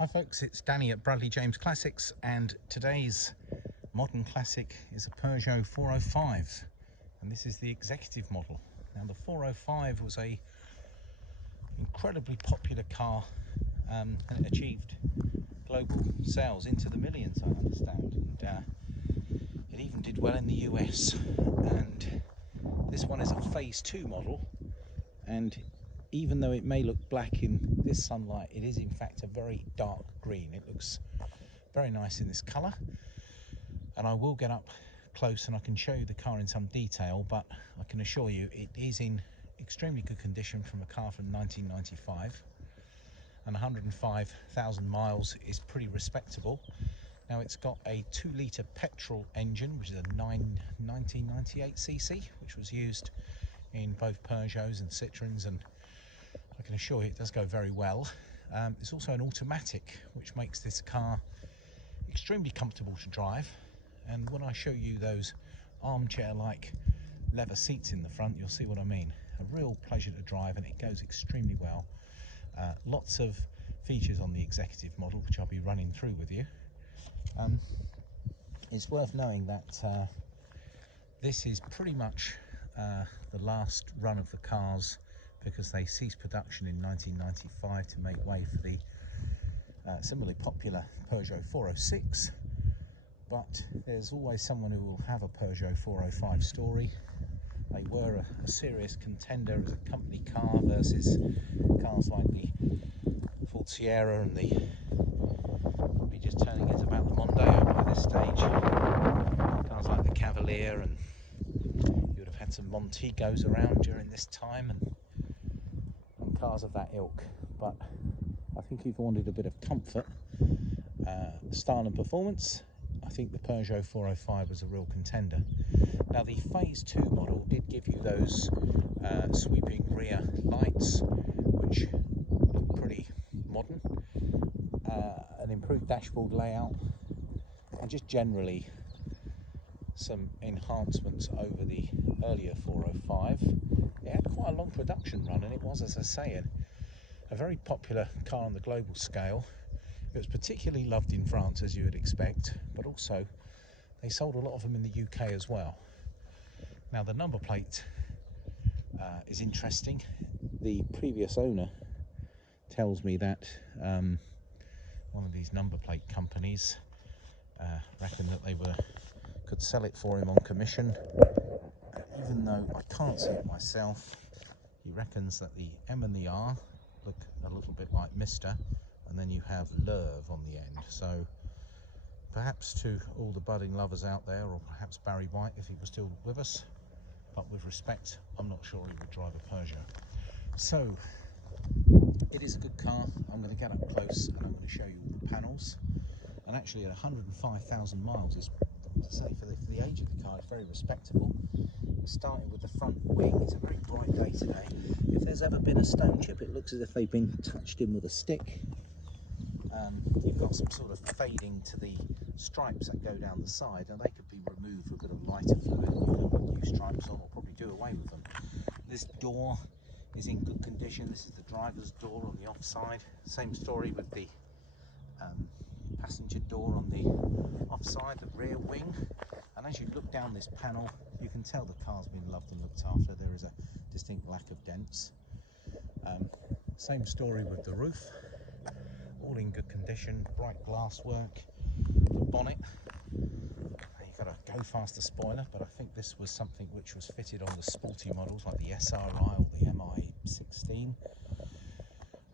Hi folks, it's Danny at Bradley James Classics, and today's modern classic is a Peugeot 405, and this is the executive model. Now the 405 was a incredibly popular car, and it achieved global sales into the millions, I understand, and it even did well in the US. And this one is a phase 2 model, and even though it may look black in this sunlight, it is in fact a very dark green. It looks very nice in this colour, and I will get up close and I can show you the car in some detail, but I can assure you it is in extremely good condition from a car from 1995, and 105,000 miles is pretty respectable. Now it's got a 2-litre petrol engine, which is a 1998cc, which was used in both Peugeots and Citroens, and I can assure you it does go very well. It's also an automatic, which makes this car extremely comfortable to drive, and when I show you those armchair-like leather seats in the front, you'll see what I mean. A real pleasure to drive, and it goes extremely well. Lots of features on the executive model, which I'll be running through with you. It's worth knowing that this is pretty much the last run of the cars, because they ceased production in 1995 to make way for the similarly popular Peugeot 406. But there's always someone who will have a Peugeot 405 story. They were a serious contender as a company car versus cars like the Ford Sierra and the, probably just turning into about the Mondeo by this stage, cars like the Cavalier, and you would have had some Montegos around during this time, and cars of that ilk. But I think if you wanted a bit of comfort, style and performance, I think the Peugeot 405 was a real contender. Now the phase 2 model did give you those sweeping rear lights, which look pretty modern, an improved dashboard layout, and just generally some enhancements over the earlier 405. It had quite a long production run, and it was, as I say, a very popular car on the global scale. It was particularly loved in France, as you would expect, but also they sold a lot of them in the UK as well. Now the number plate is interesting. The previous owner tells me that one of these number plate companies reckoned that they could sell it for him on commission. Even though I can't see it myself, he reckons that the M and the R look a little bit like Mr, and then you have L'Oeuvre on the end. So perhaps to all the budding lovers out there, or perhaps Barry White if he was still with us, but with respect, I'm not sure he would drive a Peugeot. So it is a good car. I'm going to get up close and I'm going to show you all the panels. And actually at 105,000 miles is, to say, for the age of the car, it's very respectable. Starting with the front wing, it's a very bright day today. If there's ever been a stone chip, it looks as if they've been touched in with a stick. You've got some sort of fading to the stripes that go down the side, and they could be removed with a bit of lighter fluid, and you can put new stripes on, or probably do away with them. This door is in good condition. This is the driver's door on the offside. Same story with the passenger door on the offside, the rear wing. And as you look down this panel, you can tell the car's been loved and looked after. There is a distinct lack of dents. Same story with the roof, all in good condition, bright glass work. The bonnet, you've got a go faster spoiler, but I think this was something which was fitted on the sporty models like the SRI or the MI16,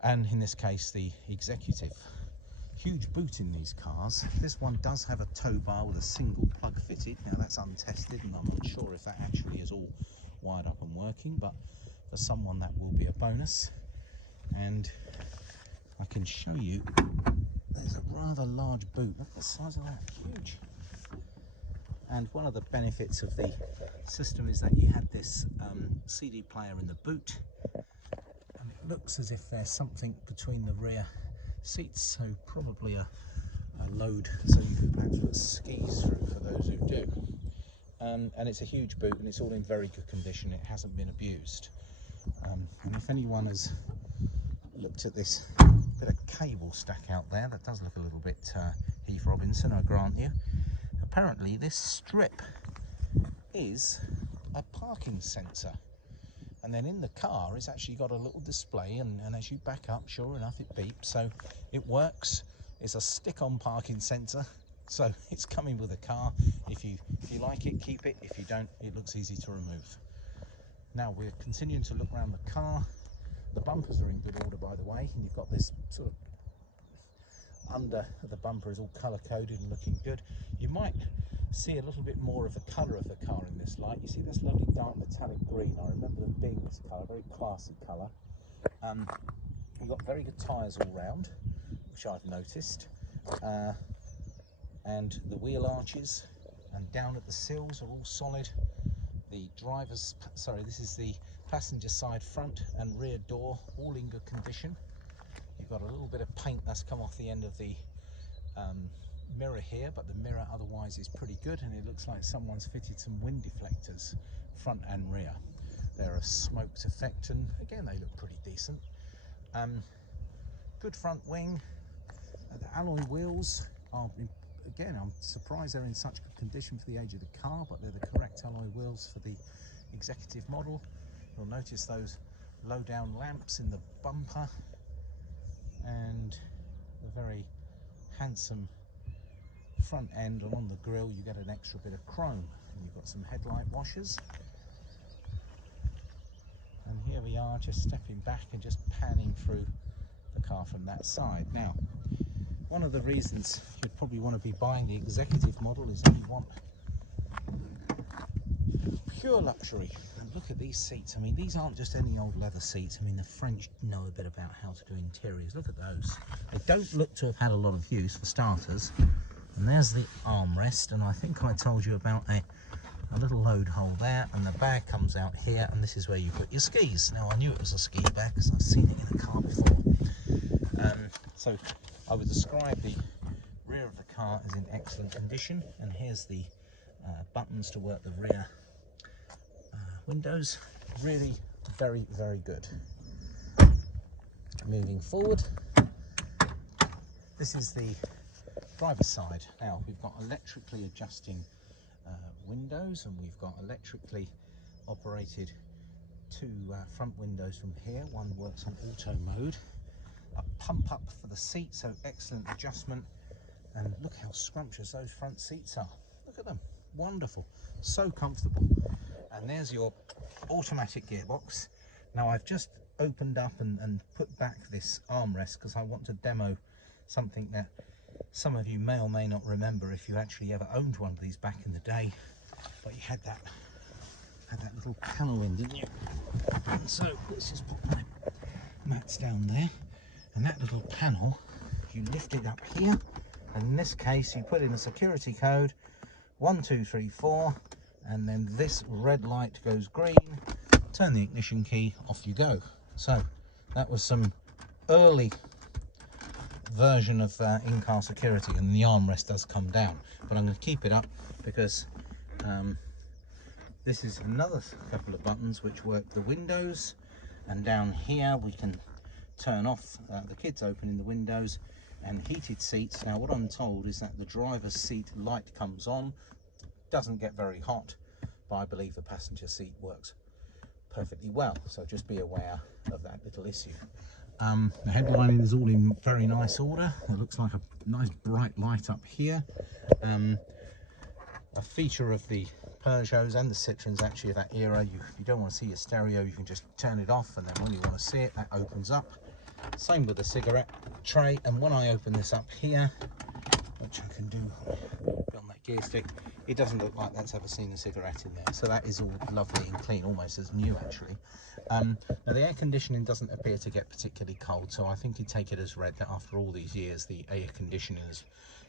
and in this case the executive. Huge boot in these cars. This one does have a tow bar with a single plug fitted. Now that's untested, and I'm not sure if that actually is all wired up and working, but for someone that will be a bonus. And I can show you, there's a rather large boot. Look at the size of that, huge. And one of the benefits of the system is that you had this CD player in the boot, and it looks as if there's something between the rear seats, so probably a load, so you can perhaps put skis through for those who do. And it's a huge boot, and it's all in very good condition. It hasn't been abused. And if anyone has looked at this bit of cable stuck out there. That does look a little bit Heath Robinson, I grant you. Apparently this strip is a parking sensor, and then in the car it's actually got a little display, and as you back up, sure enough, it beeps. So it works. It's a stick-on parking sensor, so it's coming with a car. If you like it, keep it. If you don't, it looks easy to remove. Now we're continuing to look around the car. The bumpers are in good order, by the way, and you've got this sort of under the bumper is all color coded and looking good. You might see a little bit more of the color of the car in this light. You see this lovely dark metallic green. I remember them being this color, very classy color. We've got very good tires all round, which I've noticed, and the wheel arches and down at the sills are all solid. The this is the passenger side front and rear door, all in good condition. You've got a little bit of paint that's come off the end of the mirror here, but the mirror otherwise is pretty good, and it looks like someone's fitted some wind deflectors front and rear. They're a smoked effect, and again they look pretty decent. Good front wing. The alloy wheels are, again, I'm surprised they're in such good condition for the age of the car, but they're the correct alloy wheels for the executive model. You'll notice those low down lamps in the bumper, and a very handsome front end, and on the grille you get an extra bit of chrome, and you've got some headlight washers. And here we are, just stepping back and just panning through the car from that side. Now, one of the reasons you'd probably want to be buying the executive model is that you want pure luxury. And look at these seats. I mean, these aren't just any old leather seats. I mean, the French know a bit about how to do interiors. Look at those. They don't look to have had a lot of use, for starters. And there's the armrest, and I think I told you about a little load hole there, and the bag comes out here, and this is where you put your skis. Now, I knew it was a ski bag because I've seen it in a car before. So I would describe the rear of the car as in excellent condition, and here's the buttons to work the rear windows. Really very, very good. Moving forward, this is the driver's side. Now we've got electrically adjusting windows, and we've got electrically operated two front windows from here. One works on auto mode. A pump up for the seat, so excellent adjustment. And look how scrumptious those front seats are. Look at them, wonderful, so comfortable. And there's your automatic gearbox. Now I've just opened up and put back this armrest because I want to demo something that some of you may or may not remember if you actually ever owned one of these back in the day. But you had that little panel in, didn't you? And so let's just put my mats down there, and that little panel, you lift it up here, and in this case you put in a security code 1234, and then this red light goes green, turn the ignition key, off you go. So that was some early version of in-car security, and the armrest does come down, but I'm going to keep it up because this is another couple of buttons which work the windows, and down here we can turn off the kids opening the windows, and heated seats. Now what I'm told is that the driver's seat light comes on, doesn't get very hot, but I believe the passenger seat works perfectly well, so just be aware of that little issue. The headlining is all in very nice order. It looks like a nice bright light up here. A feature of the Peugeots and the Citroens actually of that era, if you don't want to see your stereo, you can just turn it off, and then when you want to see it, that opens up. Same with the cigarette tray, and when I open this up here, which I can do on that gear stick, it doesn't look like that's ever seen a cigarette in there, so that is all lovely and clean, almost as new actually. Now the air conditioning doesn't appear to get particularly cold, so I think you take it as read that after all these years the air conditioning has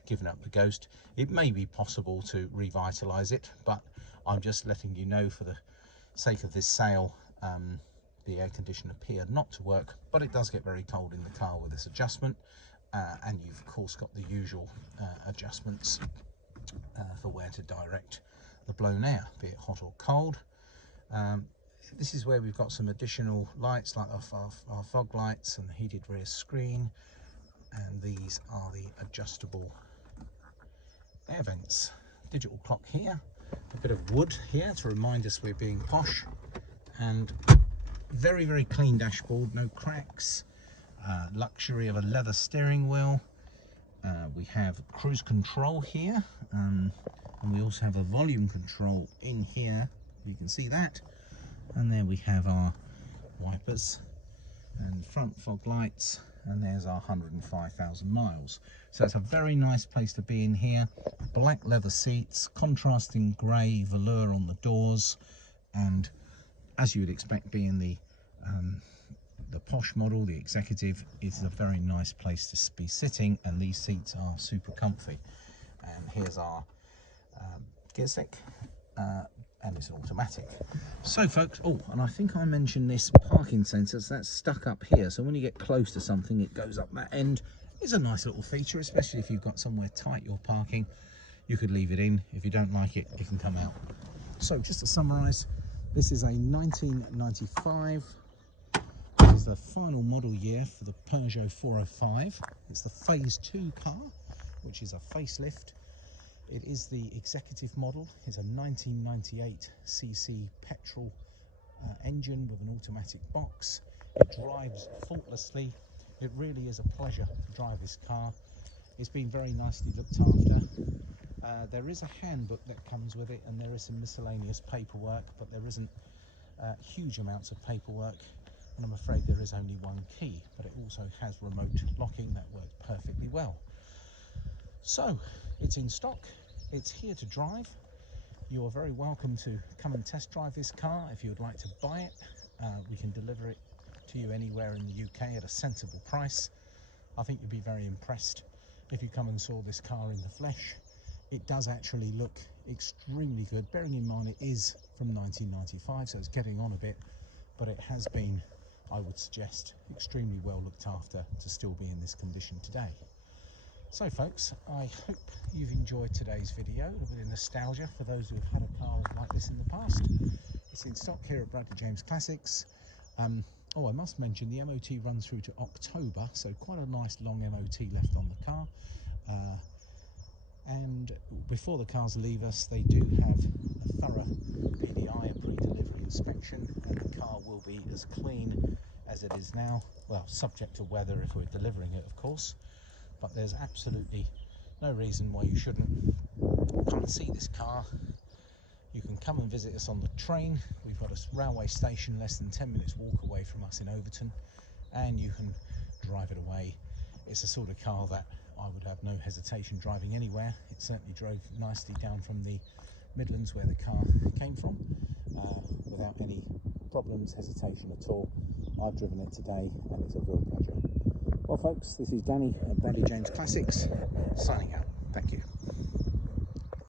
given up the ghost. It may be possible to revitalise it, but I'm just letting you know for the sake of this sale, the air conditioner appeared not to work, but it does get very cold in the car with this adjustment, and you've of course got the usual adjustments for where to direct the blown air, be it hot or cold. This is where we've got some additional lights like our fog lights and the heated rear screen. and these are the adjustable air vents. Digital clock here, a bit of wood here to remind us we're being posh, and very clean dashboard, no cracks, luxury of a leather steering wheel. We have cruise control here, and we also have a volume control in here, you can see that, and there we have our wipers and front fog lights, and there's our 105,000 miles. So it's a very nice place to be in here. Black leather seats, contrasting grey velour on the doors, and as you would expect, being the posh model, the executive, is a very nice place to be sitting, and these seats are super comfy. And here's our gear stick, and it's an automatic. So folks, oh, and I think I mentioned this parking sensors, that's stuck up here, so when you get close to something it goes up that end. It's a nice little feature, especially if you've got somewhere tight you're parking. You could leave it in. If you don't like it, it can come out. So just to summarize, this is a 1995. This is the final model year for the Peugeot 405. It's the phase 2 car, which is a facelift. It is the executive model. It's a 1998cc petrol engine with an automatic box. It drives faultlessly. It really is a pleasure to drive this car. It's been very nicely looked after. There is a handbook that comes with it, and there is some miscellaneous paperwork, but there isn't huge amounts of paperwork, and I'm afraid there is only one key, but it also has remote locking that works perfectly well. So it's in stock, it's here to drive. You are very welcome to come and test drive this car. If you would like to buy it, we can deliver it to you anywhere in the UK at a sensible price. I think you'd be very impressed if you come and saw this car in the flesh. It does actually look extremely good, bearing in mind it is from 1995, so it's getting on a bit, but it has been, I would suggest, extremely well looked after to still be in this condition today. So folks, I hope you've enjoyed today's video, a little bit of nostalgia for those who have had a car like this in the past. It's in stock here at Bradley James Classics. Oh, I must mention the MOT runs through to October, so quite a nice long MOT left on the car. And before the cars leave us, they do have a thorough PDI, a pre-delivery inspection, and the car will be as clean as it is now. Well, subject to weather if we're delivering it, of course. But there's absolutely no reason why you shouldn't come and see this car. You can come and visit us on the train. We've got a railway station less than 10 minutes walk away from us in Overton, and you can drive it away. It's the sort of car that I would have no hesitation driving anywhere. It certainly drove nicely down from the Midlands where the car came from, without any problems, hesitation at all. I've driven it today and it's a real pleasure. Well folks, this is Danny at Bradley James Classics, signing out. Thank you.